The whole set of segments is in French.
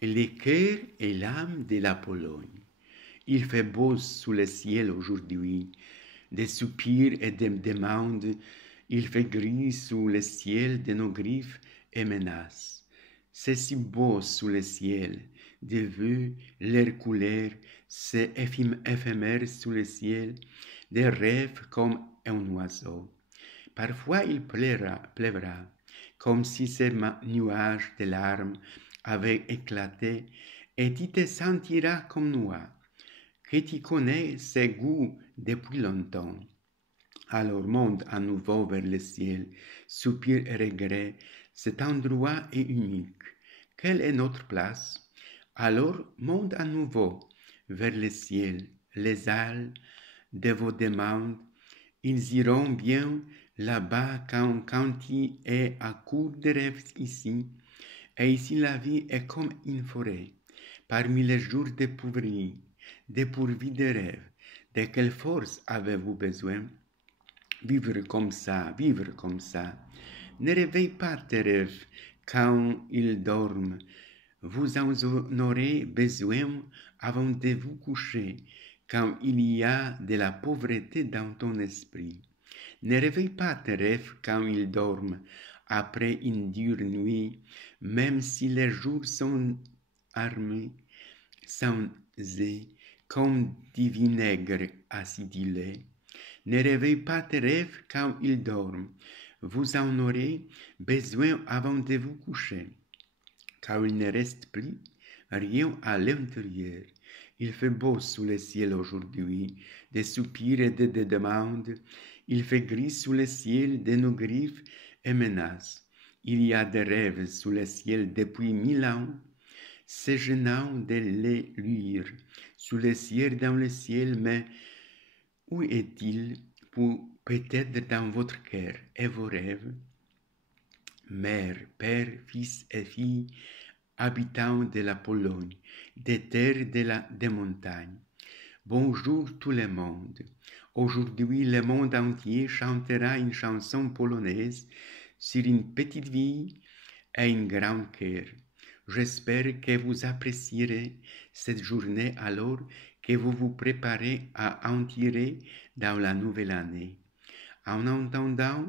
Le cœur et l'âme de la Pologne. Il fait beau sous le ciel aujourd'hui, des soupirs et des demandes. Il fait gris sous le ciel de nos griffes et menaces. C'est si beau sous le ciel, des vœux, l'air couleur, c'est éphémère sous le ciel, des rêves comme un oiseau. Parfois il pleuvra, comme si ces nuages de larmes avaient éclaté, et tu te sentiras comme moi, que tu connais ses goûts depuis longtemps. Alors monte à nouveau vers le ciel, soupir et regret, cet endroit est unique. Quelle est notre place? Alors monte à nouveau vers le ciel, les ailes de vos demandes, ils iront bien là-bas quand tu es à court de rêves ici, et ici la vie est comme une forêt, parmi les jours dépourvus de rêves. De quelle force avez-vous besoin? Vivre comme ça, vivre comme ça. Ne réveille pas tes rêves quand ils dorment. Vous en aurez besoin avant de vous coucher, quand il y a de la pauvreté dans ton esprit. Ne réveille pas tes rêves quand ils dorment, après une dure nuit, même si les jours sont armés, sans comme du vinaigre acidulé. Ne réveille pas tes rêves quand ils dorment. Vous en aurez besoin avant de vous coucher, car il ne reste plus rien à l'intérieur. Il fait beau sous le ciel aujourd'hui, des soupirs et des demandes. Il fait gris sous le ciel de nos griffes et menaces. Il y a des rêves sous le ciel depuis 1000 ans. C'est gênant de les lire sous le ciel dans le ciel, mais où est-il? Peut-être dans votre cœur et vos rêves. Mère, père, fils et fille, habitants de la Pologne, des terres des montagnes. Bonjour tout le monde. Aujourd'hui, le monde entier chantera une chanson polonaise sur une petite ville et un grand cœur. J'espère que vous apprécierez cette journée alors que vous vous préparez à en tirer dans la nouvelle année. En attendant,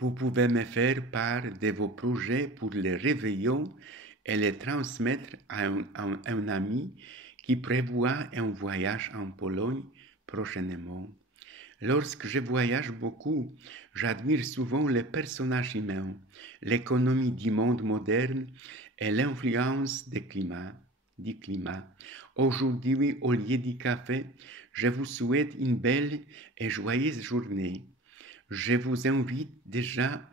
vous pouvez me faire part de vos projets pour les réveillons et les transmettre à un ami qui prévoit un voyage en Pologne prochainement. Lorsque je voyage beaucoup, j'admire souvent les personnages humains, l'économie du monde moderne et l'influence du climat. Aujourd'hui, au lieu du café, je vous souhaite une belle et joyeuse journée. Je vous invite déjà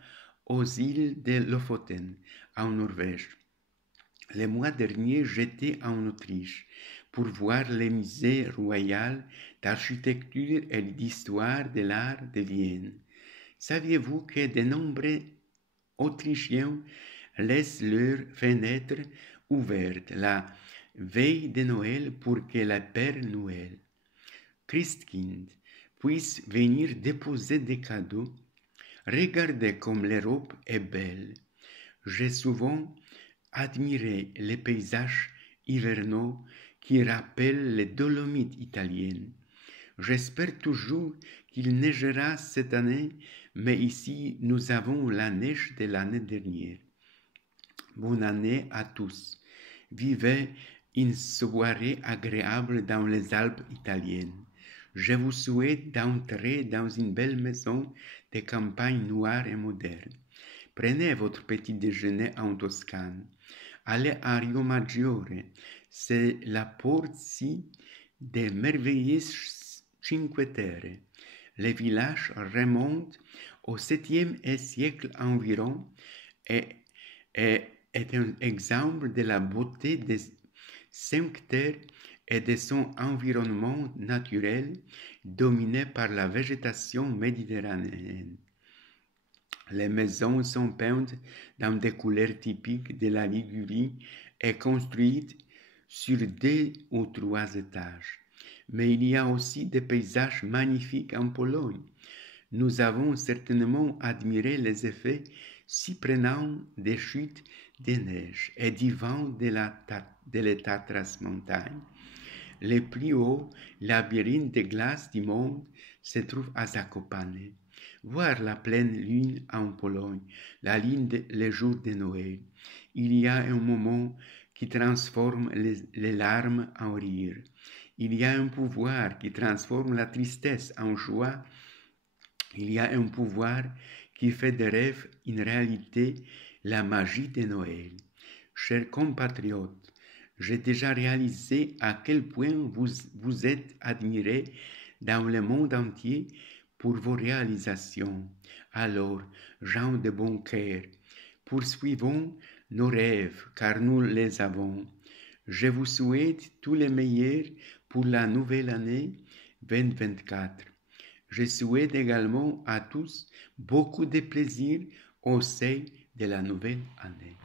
aux îles de Lofoten, en Norvège. Le mois dernier, j'étais en Autriche pour voir le musée royal d'architecture et d'histoire de l'art de Vienne. Saviez-vous que de nombreux Autrichiens laissent leurs fenêtres ouvertes la veille de Noël pour que le Père Noël, Christkind, puisse venir déposer des cadeaux? Regardez comme l'Europe est belle. J'ai souvent admiré les paysages hivernaux qui rappellent les Dolomites italiennes. J'espère toujours qu'il neigera cette année, mais ici nous avons la neige de l'année dernière. Bonne année à tous. Vivez une soirée agréable dans les Alpes italiennes. Je vous souhaite d'entrer dans une belle maison de campagne noire et moderne. Prenez votre petit déjeuner en Toscane. Allez à Rio Maggiore. C'est la porte-ci des merveilleuses Cinque Terre. Le village remonte au 7e siècle environ et est un exemple de la beauté des Cinque Terre et de son environnement naturel dominé par la végétation méditerranéenne. Les maisons sont peintes dans des couleurs typiques de la Ligurie et construites sur 2 ou 3 étages. Mais il y a aussi des paysages magnifiques en Pologne. Nous avons certainement admiré les effets surprenants des chutes des neiges et du vent de les Tatras montagnes. Le plus haut labyrinthe de glace du monde se trouve à Zakopane. Voir la pleine lune en Pologne, le jour de Noël. Il y a un moment qui transforme les larmes en rire. Il y a un pouvoir qui transforme la tristesse en joie. Il y a un pouvoir qui fait des rêves une réalité, la magie de Noël. Chers compatriotes, j'ai déjà réalisé à quel point vous êtes admirés dans le monde entier pour vos réalisations. Alors, gens de bon cœur, poursuivons nos rêves car nous les avons. Je vous souhaite tout le meilleur pour la nouvelle année 2024. Je souhaite également à tous beaucoup de plaisir au sein de la nouvelle année.